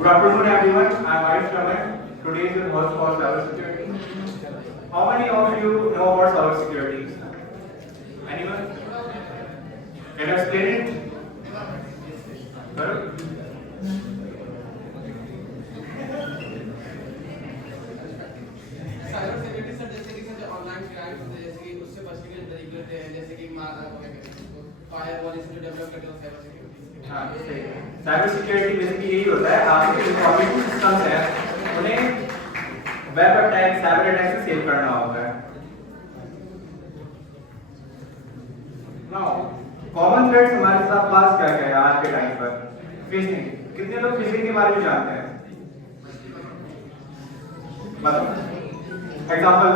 Good afternoon, everyone. I'm Ayush Raman. Today is your host for cybersecurity. How many of you know about cybersecurity? Anyone? Can you explain it? Sir? Cyber security sir जैसे कि sir online crime होते हैं जैसे कि उससे बचने के तरीके होते हैं जैसे कि फायरवॉल इसको डेवलप करते हैं साइबर सिक्योरिटी। हाँ सही। साइबर सिक्योरिटी बेसिकली यही होता है, आपके जो इंफॉर्मेशन सिस्टम्स हैं उन्हें वेब अटैक, साइबर अटैक से सेव करना होता है। नाउ कॉमन थ्रेट्स हमारे साथ पास क्या क्या है आज के टाइम पर? फिशिंग। कितने लोग फिशिंग के बारे में जानते हैं? बताओ एग्जांपल।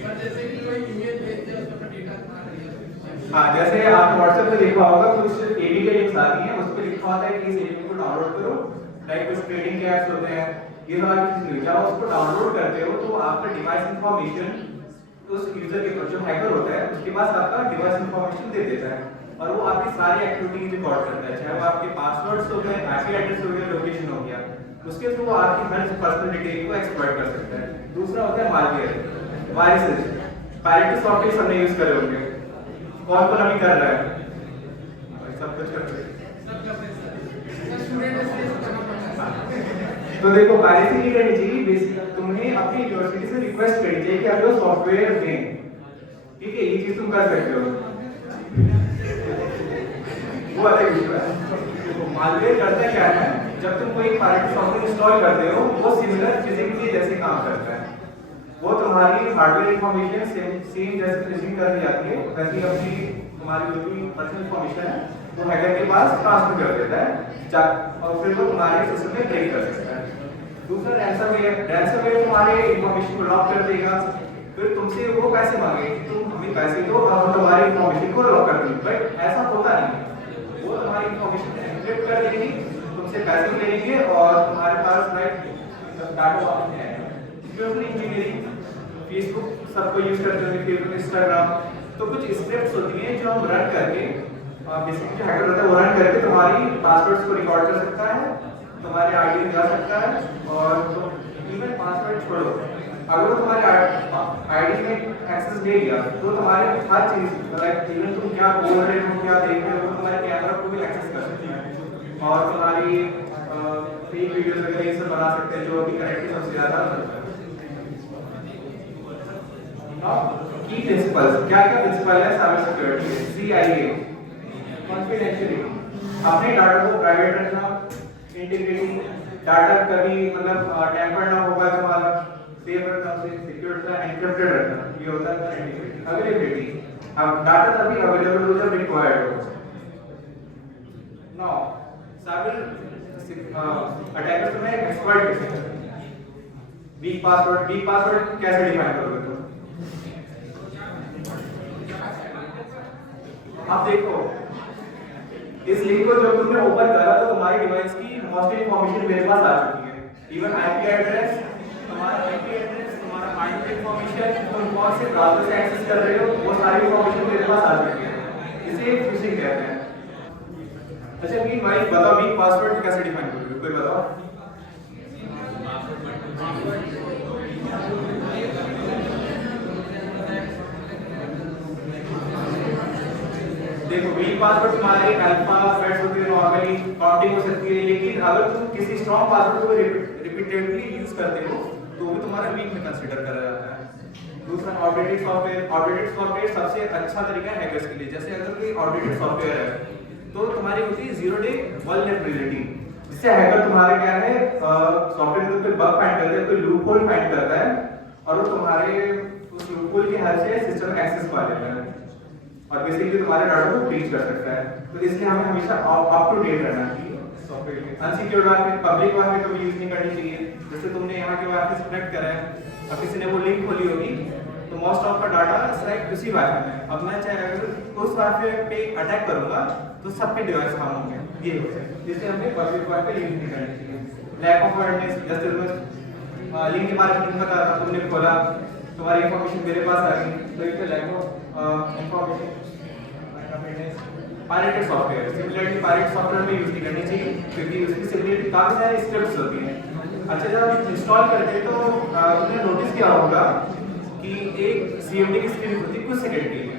सर जैसे कि कोई ईमेल भेजते हैं उसमें डेटा हाँ, जैसे आपने व्हाट्सएप पे देखा होगा कुछ एपी के लिंक्स आती हैं, उस पे लिखा होता है कि इस एपी को डाउनलोड करो। लाइक कुछ ट्रेडिंग के ऐप्स होते हैं, ये सारी चीजें जब आप उसको डाउनलोड करते हो तो आपका डिवाइस इंफॉर्मेशन उस यूजर के जो हैकर होता है उसके पास आपका डिवाइस इंफॉर्मेशन दे देता है और वो आपकी सारी एक्टिविटीज रिकॉर्ड करता है, चाहे वो आपके पासवर्ड्स हो गए, आईपी एड्रेस हो गया, लोकेशन हो गया, उसके थ्रू वो आपकी हर पर्सनल डिटेल को एक्सप्लॉइट कर सकता है। दूसरा होता है मालवेयर, वायरसेस। पायरेटेड सॉफ्टवेयर सबने यूज करे होंगे, कौन कौन अभी कर रहा है? सब कुछ कर रहे हैं। सब करते हैं सर स्टूडेंट इसलिए सब करना पड़ता है। तो देखो पायरेसी नहीं करनी चाहिए, बेसिक तुम्हें अपनी यूनिवर्सिटी से रिक्वेस्ट करनी चाहिए कि आप जो सॉफ्टवेयर दें, ठीक है, ये चीज तुम कर सकते हो। वो अलग इशू है। तो मालवेयर करता क्या है, जब तुम कोई पायरेटेड सॉफ्टवेयर इंस्टॉल करते हो वो सिमिलर फिजिक्स के जैसे काम करता है। वो तुम्हारी हार्डवेयर इंफॉर्मेशन सेम जैसे फिशिंग कर दी जाती है वैसे ही अपनी तुम्हारी जो भी पर्सनल इंफॉर्मेशन है वो हैकर के पास ट्रांसफर कर देता है और फिर वो तुम्हारे सिस्टम में ब्रेक कर सकता है। दूसरा रैंसमवेयर तुम्हारे इंफॉर्मेशन को लॉक कर देगा, फिर तुमसे वो पैसे मांगेगा कि तुम हमें पैसे दो और हम तुम्हारी इंफॉर्मेशन को लॉक कर देंगे। बट ऐसा होता नहीं, वो तुम्हारी इंफॉर्मेशन एन्क्रिप्ट कर देगी, तुमसे पैसे ले लेंगे और तुम्हारे पास डाटा वापस नहीं आएगा। सिक्योरिटी इंजीनियरिंग, फेसबुक सबको यूज करते होंगे, फेसबुक, इंस्टाग्राम, तो कुछ स्क्रिप्ट्स होती हैं जो हम रन करके बेसिकली जो हैकर होता है वो रन करके तुम्हारी पासवर्ड्स को रिकॉर्ड कर सकता है, तुम्हारे आईडी में जा सकता है और तो इवन पासवर्ड छोड़ो, अगर वो तुम्हारे आईडी में एक्सेस ले लिया तो तुम्हारे हर चीज लाइक इवन तुम क्या बोल रहे हो, क्या देख रहे हो, तुम्हारे कैमरा को भी एक्सेस कर सकते हैं और तुम्हारी फेक वीडियोस वगैरह ये सब बना सकते हैं जो अभी करेक्टली सबसे ज्यादा चलता है। की प्रिंसिपल्स, क्या क्या प्रिंसिपल है साइबर सिक्योरिटी के? CIA, कॉन्फिडेंशियलिटी, अपने डाटा को प्राइवेट रखना, इंटीग्रिटी, डाटा कभी मतलब टैम्पर ना होगा तुम्हारा, सेफ रखना, उसे सिक्योर रखना, एन्क्रिप्टेड रखना, ये होता है इंटीग्रिटी। अवेलेबिलिटी, अब डाटा तभी अवेलेबल हो जब रिक्वायर्ड हो। नाउ साइबर अटैकर्स तुम्हें एक्सप्लॉइट कैसे करते हैं? वीक पासवर्ड कैसे डिफाइन करोगे तुम? आप देखो इस लिंक को जब तुमने ओपन करा तो तुम्हारी डिवाइस की मोस्ट इंफॉर्मेशन मेरे पास आ चुकी है। इवन आईपी एड्रेस, तुम्हारा माइंड इंफॉर्मेशन, तुम कौन से ब्राउज़र से एक्सेस कर रहे हो, वो सारी इंफॉर्मेशन मेरे पास आ चुकी है। इसे फिशिंग कहते हैं। अच्छा मीन भाई बताओ, वीक पासवर्ड कैसे डिफाइन करोगे? कोई बताओ। देखो वीक पासवर्ड तुम्हारे अल्फा सेट्स होते हैं, नॉर्मली काउंटिंग हो सकती है, लेकिन अगर तुम किसी स्ट्रॉन्ग पासवर्ड को रिपीटेडली यूज करते हो तो भी तुम्हारा वीक में कंसीडर करा जाता है। दूसरा ऑडिटेड सॉफ्टवेयर सबसे अच्छा तरीका है हैकर्स के लिए। जैसे अगर कोई ऑडिटेड सॉफ्टवेयर है तो तुम्हारी होती है 0 डे वल्नरेबिलिटी, जिससे हैकर तुम्हारे क्या है सॉफ्टवेयर में कोई बग फाइंड करता है, कोई लूप होल फाइंड करता है और वो तुम्हारे उस लूप होल की हेल्प से सिस्टम में एक्सेस पा लेता है और बेसिकली तुम्हारे डाटा को ब्रीच कर सकता है। तो इसलिए हमें हमेशा अप टू डेट रहना चाहिए सॉफ्टवेयर में। अनसिक्योर्ड वाईफाई, पब्लिक वाईफाई कभी यूज नहीं करनी चाहिए। जैसे तुमने यहाँ के वाईफाई से कनेक्ट करा है, अब किसी ने वो लिंक खोली होगी तो मोस्ट ऑफ का डाटा लाइक उसी वाईफाई में। अब मैं चाहे अगर उस वाईफाई पे अटैक करूंगा तो सबके डिवाइस हार्म होंगे, ये होता है। इसलिए हमें पब्लिक वाईफाई यूज नहीं करनी चाहिए। लैक ऑफ अवेयरनेस, जैसे तुम्हें लिंक के बारे में नहीं पता था, तुमने खोला, तुम्हारी इंफॉर्मेशन मेरे पास आ गई, तो it's lack of information. Pirated software, similarity pirated software में यूज नहीं करनी चाहिए क्योंकि उसकी सिमिलरिटी काफी सारी स्क्रिप्ट्स होती हैं। अच्छा, जब आप इंस्टॉल करते हैं तो आपने नोटिस किया होगा कि एक CMD की स्क्रीन होती है कुछ सेकंड के लिए,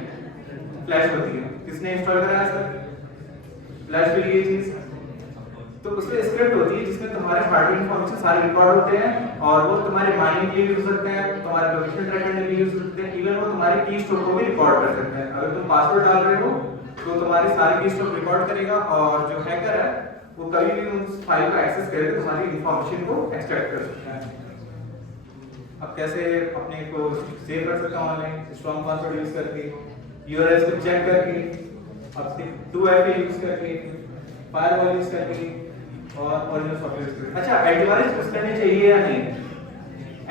फ्लैश होती है। किसने इंस्टॉल कराया सर? फ्लैश के लिए चीज तो उसमें स्क्रिप्ट होती है जिसमें तुम्हारे हार्डवेयर इन्फॉर्मेशन सारे रिकॉर्ड होते हैं और वो तुम्हारे माइनिंग के लिए यूज होते हैं, तुम्हारे लोकेशन ट्रैक करने के लिए यूज होते हैं, इवन वो तुम्हारे की स्ट्रोक को भी रिकॉर्ड कर सकते हैं। अगर तुम पासवर्ड डाल रहे हो तो तुम्हारे सारे की स्ट्रोक रिकॉर्ड करेगा और जो हैकर है वो कभी भी उस फाइल को एक्सेस करके तुम्हारी इन्फॉर्मेशन को एक्सट्रैक्ट कर सकता है। अब कैसे अपने को सेव कर सकता हूं ऑनलाइन? स्ट्रॉन्ग पासवर्ड यूज करके, यूआरएल को चेक करके, अब 2FA यूज करके, फायरवॉल यूज करके और ओरिजिनल सॉफ्टवेयर यूज करके। अच्छा, एंटीवायरस यूज करने चाहिए या नहीं?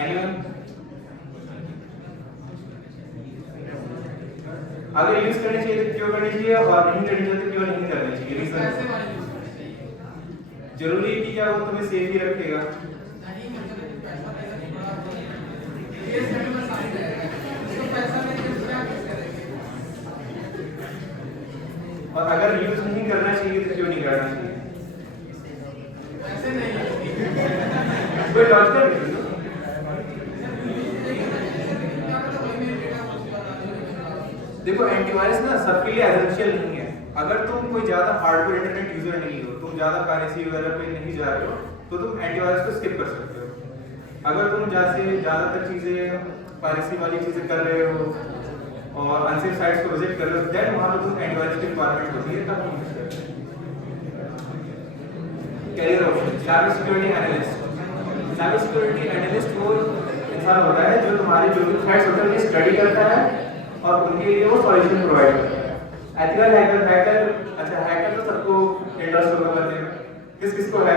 एनीवन? अगर यूज करनी चाहिए तो क्यों करनी चाहिए और नहीं करनी चाहिए तो क्यों नहीं करनी चाहिए? रीजन जरूरी है कि क्या वो तुम्हें सेफ ही रखेगा? नहीं, मतलब पैसा थोड़ा ये सेटल सारी रहेगा, उसको पैसा नहीं तो क्या करेंगे? और अगर यूज नहीं करना चाहिए तो क्यों नहीं करना चाहिए? ऐसे नहीं कोई लॉजिकल रीजन? देखो, एंटीवायरस ना सबके लिए एसेंशियल नहीं है। अगर तुम कोई ज्यादा हार्डवेयर इंटरनेट यूजर नहीं हो, तुम ज्यादा पायरेसी वगैरह पे नहीं जा रहे हो तो तुम एंटीवायरस को स्किप कर सकते हो। अगर तुम जैसे ज्यादातर चीजें पायरेसी वाली चीजें कर रहे हो और अनसेफ साइट्स को विजिट कर रहे हो, देन वहां पे तुम एंटीवायरस की रिक्वायरमेंट होती है, तब तुम यूज करते हो। Career option, cyber security analyst. Cyber security analyst वो इंसान होता है जो तुम्हारे जो भी थ्रेट्स होते हैं उन्हें स्टडी करता है और उनके लिए वो सॉल्यूशन प्रोवाइड करता है। एथिकल हैकर, अच्छा हैकर तो सबको इंटरेस्ट होगा बनने में, किस किस को है?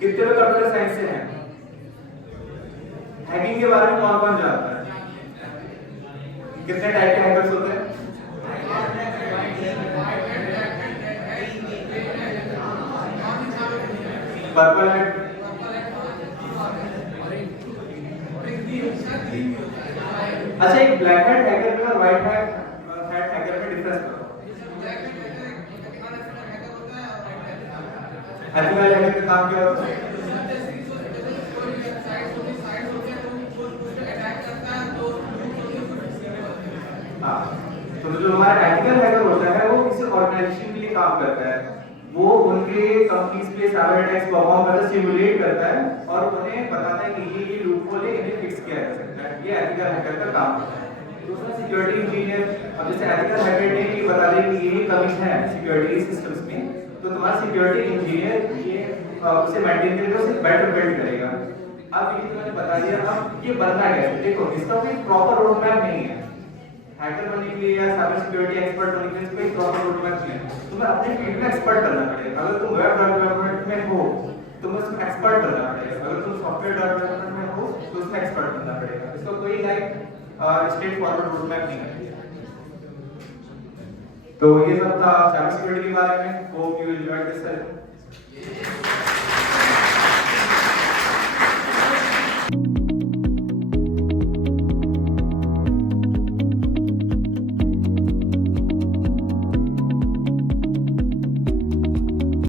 कितने लोग कंप्यूटर साइंस से हैं? हैकिंग के बारे में कौन कौन जानता है? कितने टाइप के हैकर्स होते हैं? पर्पल हैट, अच्छा एक ब्लैक हैट हैकर में और व्हाइट हैट हैकर में डिफरेंस बताओ। एथिकल हैकर का काम क्या होता है? हाँ, तो जो हमारा एथिकल हैकर होता है वो किसी ऑर्गेनाइजेशन के लिए काम करता है, वो उनके कंपनीज पे साइबर अटैक्स परफॉर्म करता है, सिमुलेट करता है और उन्हें बताता है कि ये लूपहोल है, इन्हें फिक्स किया जा सकता है। ये एथिकल हैकर का काम होता है। दूसरा सिक्योरिटी इंजीनियर, अब जैसे एथिकल हैकर ने ये बता दिया कि ये कमी है सिक्योरिटी सिस्टम्स में, तो तुम्हारा सिक्योरिटी इंजीनियर ये उसे मेंटेन करके उसे बेटर बिल्ड करेगा। अब ये मैंने बता दिया, अब ये बनना कैसे? देखो, इसका कोई प्रॉपर रोड मैप नहीं है। हैकर बनने के लिए या साइबर सिक्योरिटी एक्सपर्ट बनने के लिए कोई प्रॉपर रोड मैप नहीं है। तुम्हें अपने फील्ड में एक्सपर्ट करना पड़ेगा। अगर तुम वेब डेवलपमेंट में हो तो उसमें एक्सपर्ट बनना पड़ेगा। अगर तुम सॉफ्टवेयर डेवलपमेंट में हो तो उसमें एक्सपर्ट बनना पड़ेगा। इसका कोई स्ट्रेट फॉरवर्ड रोड मैप नहीं है। तो ये सब था साइबर सिक्योरिटी के बारे में। Hope you enjoyed this session.